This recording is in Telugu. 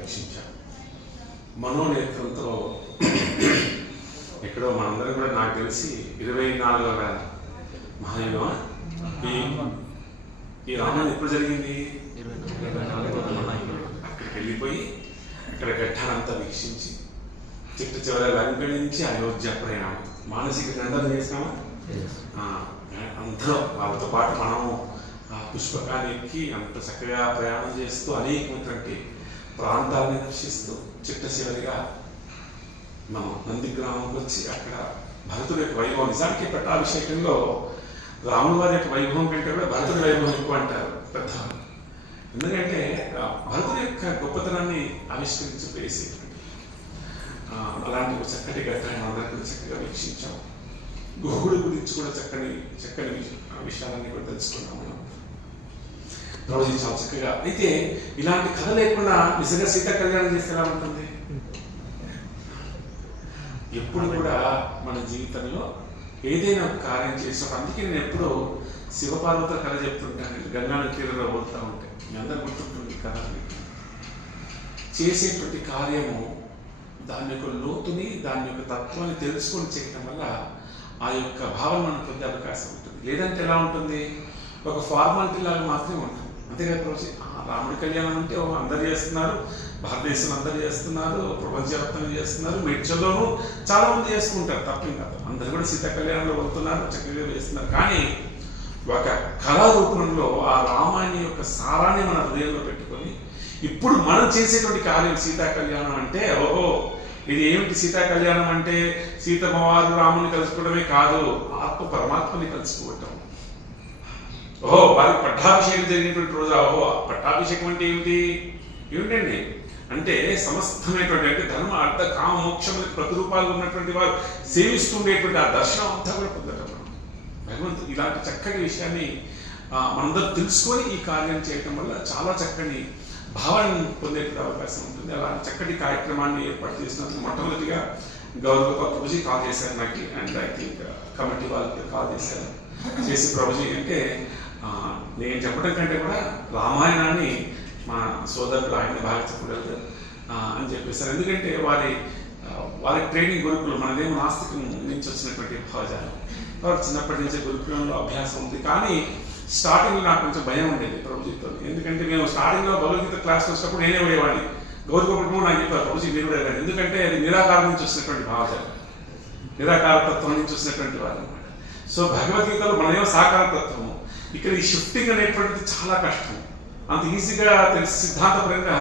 వీక్షించాం. మనోనేత్రంతో ఎక్కడో మనందరం కూడా నాకు తెలిసి 24,000 మహాయుగం ఈ రామాయణం ఎప్పుడు జరిగింది? అక్కడికి వెళ్ళిపోయి అక్కడ ఘట్టానంతా వీక్షించి చిట్ట చివరి లంక నుంచి అయోధ్య ప్రయాణం మానసిక గ్రంథాలు చేసినామా? అందరూ వాళ్ళతో పాటు మనం ఆ పుష్పకాన్ని ఎక్కి అంత చక్కగా ప్రయాణం చేస్తూ అనేకమైనటువంటి ప్రాంతాలను దర్శిస్తూ చిట్ట చివరిగా మనం నందిగ్రామంకి వచ్చి అక్కడ భరతుడి యొక్క వైభవం, నిజానికి పట్టాభిషేకంలో రాముల వారి యొక్క వైభవం కంటే కూడా భరతుడి వైభవం ఎక్కువ అంటారు పెద్దవాళ్ళు. ఎందుకంటే భరతుడి యొక్క గొప్పతనాన్ని ఆవిష్కరించేసి అలాంటి ఒక చక్కటి ఘట్టాన్ని అందరికీ చక్కగా వీక్షించాం. గుహుడి గురించి కూడా చక్కని విషయాలన్నీ కూడా తెలుసుకున్నాం మనం. ప్రవచించాం చక్కగా. అయితే ఇలాంటి కథ లేకుండా నిజంగా సీతా కళ్యాణం చేస్తే ఎలా ఉంటుంది? ఎప్పుడు కూడా మన జీవితంలో ఏదైనా ఒక కార్యం చేసినప్పుడు, అందుకే నేను ఎప్పుడూ శివపార్వతుల కథ చెప్తుంటాను. గంగా తీరంలో పోతూ ఉంటే మీ అందరు గుర్తుంటుంది కథ. చేసేటువంటి కార్యము దాని యొక్క లోతుని, దాని యొక్క తత్వాన్ని తెలుసుకొని చేయటం వల్ల ఆ యొక్క భావన మనకు పొందే అవకాశం ఉంటుంది. లేదంటే ఎలా ఉంటుంది? ఒక ఫార్మాలిటీ లాగా మాత్రమే ఉంటుంది. అంతేకాదు రోజు రాముడి కళ్యాణం అంటే అందరు చేస్తున్నారు, భారతదేశంలో అందరు చేస్తున్నారు, ప్రపంచవ్యాప్తంగా చేస్తున్నారు, మెడ్చల్లోనూ చాలా మంది చేసుకుంటారు, తప్పేం కాదు. అందరు కూడా సీతా కళ్యాణంలో వెళ్తున్నారు, చక్కగా చేస్తున్నారు. కానీ ఒక కళారూపంలో ఆ రామాయణం యొక్క సారాన్ని మన హృదయంలో పెట్టుకొని ఇప్పుడు మనం చేసేటువంటి కార్యం సీతా కళ్యాణం అంటే, ఓహో ఇది ఏమిటి సీతా కళ్యాణం అంటే సీతమ్మవారు రాముని కలుసుకోవడమే కాదు, ఆత్మ పరమాత్మని కలుసుకోవటం. ఓహో వారికి పట్టాభిషేకం జరిగినటువంటి రోజు, ఓహో పట్టాభిషేకం అంటే ఏమిటండి అంటే సమస్తమైనటువంటి, అంటే ధర్మ అర్థ కామ మోక్షములకు ప్రతిరూపాలు ఉన్నటువంటి వారు సేవిస్తుండేటువంటి ఆ దర్శనం అంతా కూడా పొందటం. భగవంతుడు ఇలాంటి చక్కని విషయాన్ని మనందరూ తెలుసుకొని ఈ కార్యం చేయటం వల్ల చాలా చక్కని భావాన్ని పొందేటువంటి అవకాశం ఉంటుంది. అలాంటి చక్కటి కార్యక్రమాన్ని ఏర్పాటు చేసినందుకు మొట్టమొదటిగా గౌరవ ప్రభుజీ కాల్ చేశారు నాకు, అండ్ ఐ థింక్ కమిటీ వాళ్ళకి కాల్ చేశారు. చేసి ప్రభుజీ అంటే నేను చెప్పడం కంటే కూడా రామాయణాన్ని మా సోదరులు ఆయన బాగా చెప్పగలరు అని చెప్పేశారు. ఎందుకంటే వారి ట్రైనింగ్ గురుకులం, మనదేమో నాస్తికం నుంచి వచ్చినటువంటి భావజాలం. వారు చిన్నప్పటి నుంచే గురుకులంలో అభ్యాసం ఉంది. కానీ స్టార్టింగ్లో నాకు కొంచెం భయం ఉండేది ప్రభుజీతో. ఎందుకంటే మేము స్టార్టింగ్లో భగవద్గీత క్లాస్ వచ్చినప్పుడు నేనే పోయేవాడిని. గౌరవ కుటుంబం నాకు చెప్పారు, ప్రభుజీ మీరు కూడా. ఎందుకంటే అది నిరాకారం నుంచి వచ్చినటువంటి భావజాలం, నిరాకార తత్వం నుంచి వచ్చినటువంటి వారు అనమాట. సో భగవద్గీతలో మనమేమో సాకార తత్వము. ఇక్కడ ఈ షిఫ్టింగ్ అనేటువంటిది చాలా కష్టం. అంత ఈజీగా తెలిసి సిద్ధాంతపరంగా